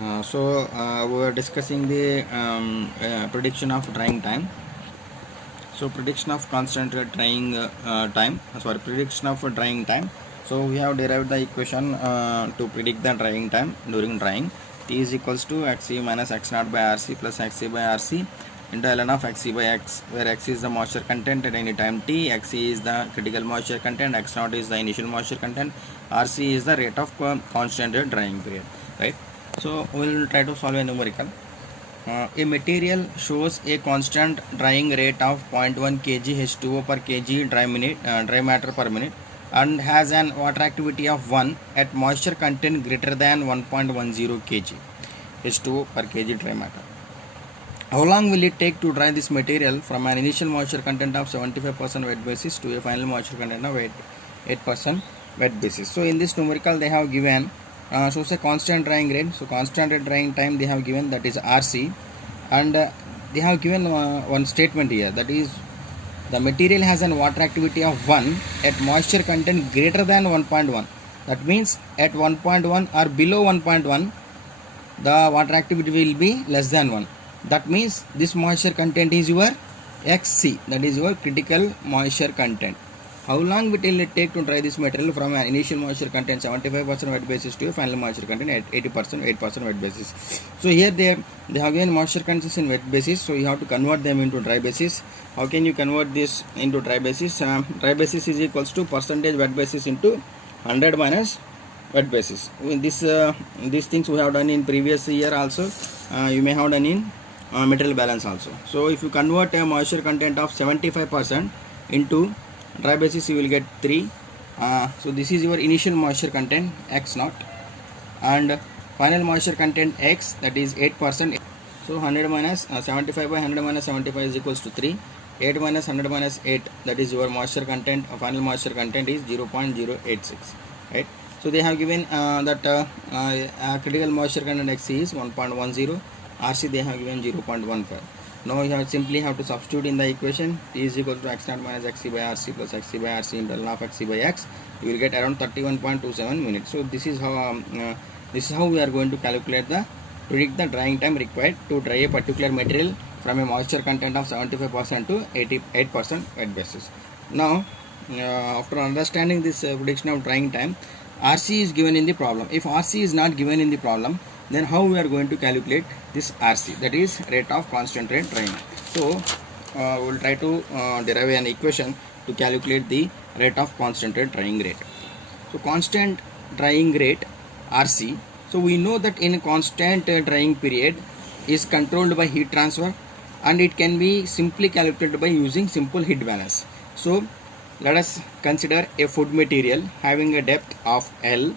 We were discussing the prediction of drying time. So prediction of constant drying prediction of drying time. So we have derived the equation to predict the drying time during drying. T is equals to Xc minus X naught by Rc plus Xc by Rc into ln of Xc by X, where X is the moisture content at any time T, Xc is the critical moisture content, X naught is the initial moisture content, Rc is the rate of constant drying period, right? So we will try to solve a numerical. A material shows a constant drying rate of 0.1 kg H2O per kg dry matter per minute and has an water activity of 1 at moisture content greater than 1.10 kg H2O per kg dry matter. How long will it take to dry this material from an initial moisture content of 75% wet basis to a final moisture content of 8% wet basis? So in this numerical they have given shows a constant drying rate. So constant drying time they have given, that is Rc, and they have given one statement here, that is the material has an water activity of 1 at moisture content greater than 1.1. That means at 1.1 or below 1.1 the water activity will be less than 1. That means this moisture content is your Xc, that is your critical moisture content. How long will it take to dry this material from an initial moisture content 75% wet basis to a final moisture content at 8% wet basis? So here they have given moisture contents in wet basis, so you have to convert them into dry basis. How can you convert this into dry basis? Dry basis is equals to percentage wet basis into 100 minus wet basis. These things we have done in previous year also. You may have done in material balance also. So if you convert a moisture content of 75% into dry basis, you will get 3. So this is your initial moisture content X naught, and final moisture content X, that is 8%. So 100 minus 75 by 100 minus 75 is equals to 3. 8 minus 100 minus 8, that is your moisture content. Final moisture content is 0.086, right? So they have given that critical moisture content Xc is 1.10, Rc they have given 0.15. Now you simply have to substitute in the equation. T is equal to X naught minus Xc by Rc plus Xc by Rc into ln of Xc by X. You will get around 31.27 minutes. So this is how we are going to calculate predict the drying time required to dry a particular material from a moisture content of 75% to 88% wet basis. Now after understanding this prediction of drying time, Rc is given in the problem. If Rc is not given in the problem, then how we are going to calculate this Rc, that is rate of constant rate drying. So we will try to derive an equation to calculate the rate of constant rate drying rate. So constant drying rate Rc, so we know that in constant drying period is controlled by heat transfer, and it can be simply calculated by using simple heat balance. So let us consider a food material having a depth of L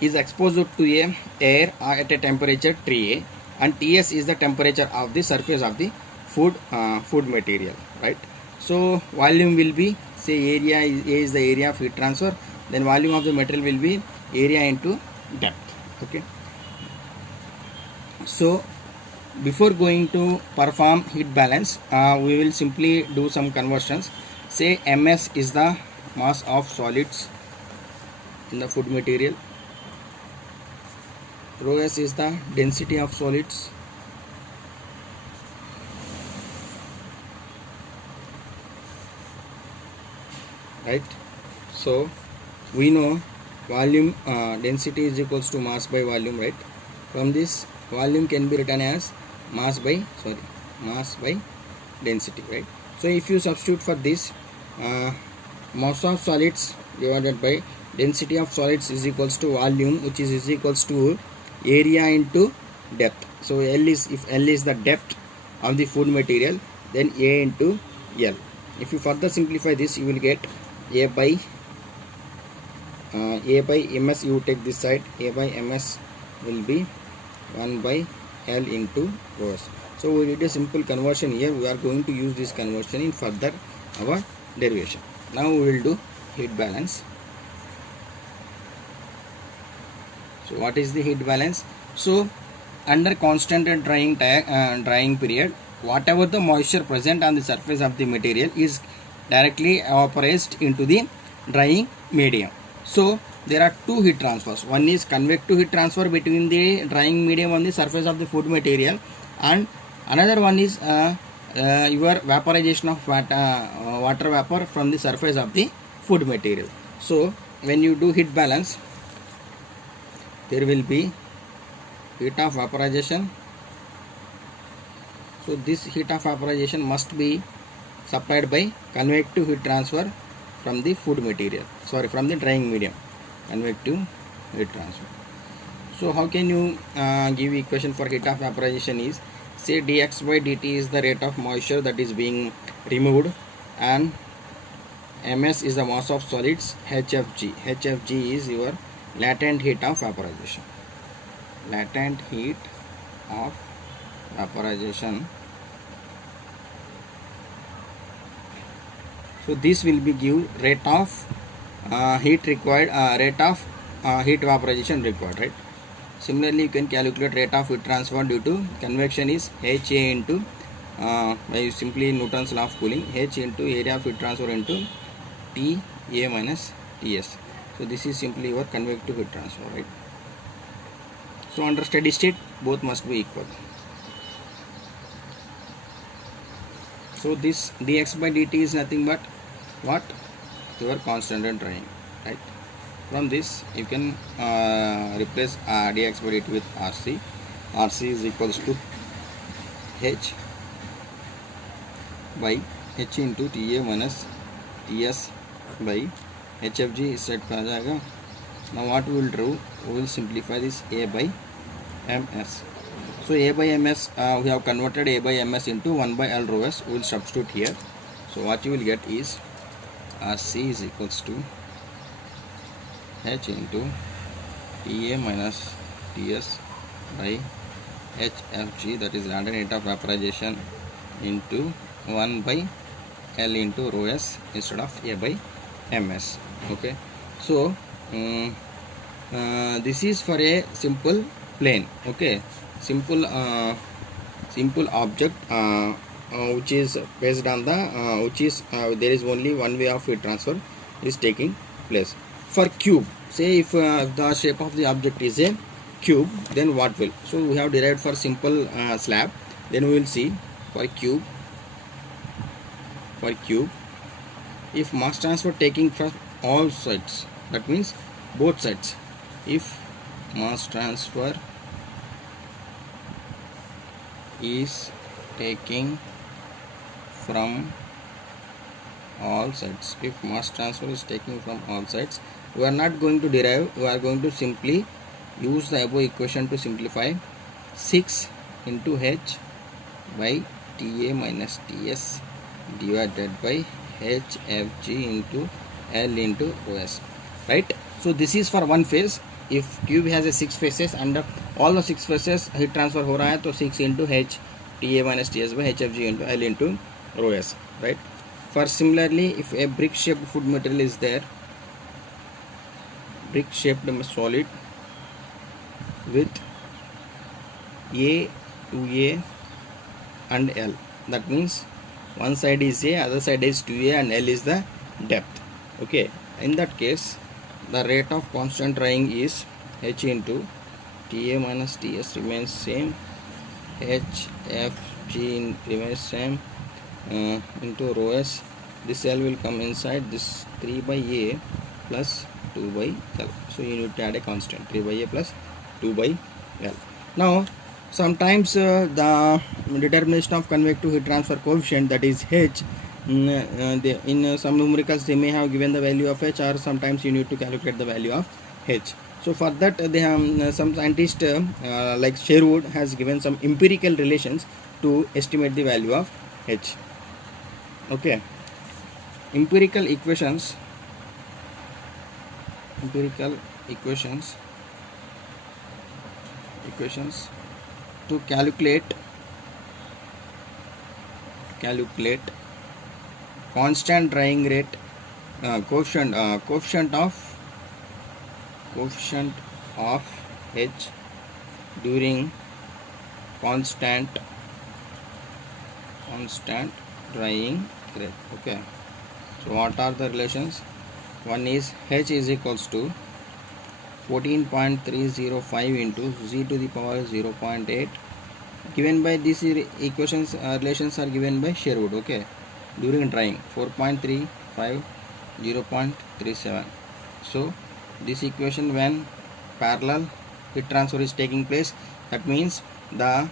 is exposed to a air at a temperature Ta, and Ts is the temperature of the surface of the food material, right? So volume will be, say area A is the area of heat transfer, then volume of the material will be area into depth. Okay, so before going to perform heat balance, we will simply do some conversions. Say Ms is the mass of solids in the food material, rho s is the density of solids, right? So we know volume density is equals to mass by volume, right? From this, volume can be written as mass by density, right? So if you substitute for this, mass of solids divided by density of solids is equals to volume, which is equals to area into depth. So if L is the depth of the food material, then A into L. If you further simplify this, you will get A by ms. You take this side, A by ms will be 1 by L into rho s. So we did a simple conversion here. We are going to use this conversion in further our derivation. Now we will do heat balance. So what is the heat balance? So under constant drying period, whatever the moisture present on the surface of the material is directly evaporated into the drying medium. So there are two heat transfers. One is convective heat transfer between the drying medium on the surface of the food material, and another one is your vaporization of water vapor from the surface of the food material. So when you do heat balance, there will be heat of vaporization. So this heat of vaporization must be supplied by convective heat transfer from the food material, from the drying medium, convective heat transfer. So how can you give equation for heat of vaporization is, say dx by dt is the rate of moisture that is being removed, and ms is the mass of solids, hfg is your latent heat of vaporization. Latent heat of vaporization. So this will be give rate of heat required, rate of heat vaporization required, right? Similarly, you can calculate rate of heat transfer due to convection is HA into by simply Newton's law of cooling, H into area of heat transfer into TA minus TS. So this is simply your convective heat transfer, right? So under steady state, both must be equal. So this dx by dt is nothing but what? Your constant and drying, right? From this you can replace dx by dt with RC. RC is equals to H by H into TA minus TS by HFG is set पे आ जाएगा. Now what we will do? We will simplify this A by MS. So A by MS, we have converted A by MS into 1 by L rho S. We will substitute here. So what you will get is RC is equals to H into TA minus TS by HFG, that is latent heat of vaporization, into 1 by L into rho S instead of A by MS. Okay. So this is for a simple plane. Okay. Simple object which is based on the there is only one way of heat transfer is taking place. For cube, say if the shape of the object is a cube, then what will? So we have derived for simple slab. Then we will see for cube. If mass transfer taking from all sides, that means both sides. If mass transfer is taking from all sides, if mass transfer is taking from all sides, we are not going to derive, we are going to simply use the above equation to simplify. 6 into H by TA minus TS divided by HFG into L into OS, right? So this is for one phase. If cube has a 6 faces and all the 6 faces heat transfer हो रहा है, तो 6 into H TA minus TS by HFG into L into rho S, right? For similarly, if a brick shaped food material is there, brick shaped solid with A, 2A and L, that means one side is A, other side is 2A and L is the depth. Okay, in that case the rate of constant drying is H into TA minus TS remains same, HFG remains same, into rho S. This L will come inside, this 3 by A plus 2 by L. So you need to add a constant, 3 by A plus 2 by L. Now sometimes the determination of convective heat transfer coefficient, that is H, in some numericals they may have given the value of H, or sometimes you need to calculate the value of H. So for that they have some scientist like Sherwood has given some empirical relations to estimate the value of H. Okay, empirical equations to calculate constant drying rate, coefficient of H during constant drying rate. Okay, so what are the relations? One is H is equals to 14.305 into z to the power 0.8. Given by these equations, relations are given by Sherwood. Okay, during drying 4.35, 0.37. So this equation, when parallel heat transfer is taking place, that means the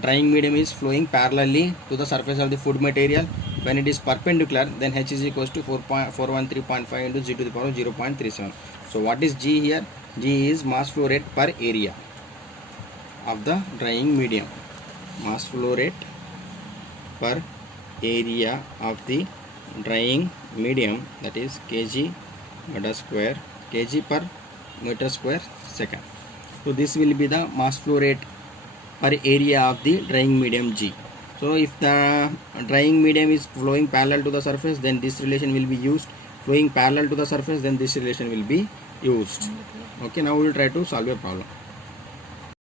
drying medium is flowing parallelly to the surface of the food material. When it is perpendicular, then H is equals to 413.5 into z to the power 0.37. So what is G here? G is mass flow rate per area of the drying medium. Mass flow rate per area of the drying medium, that is kg meter square, kg per meter square second. So this will be the mass flow rate per area of the drying medium G. So if the drying medium is flowing parallel to the surface, then this relation will be used. Flowing parallel to the surface, then this relation will be used. Okay, now we will try to solve a problem.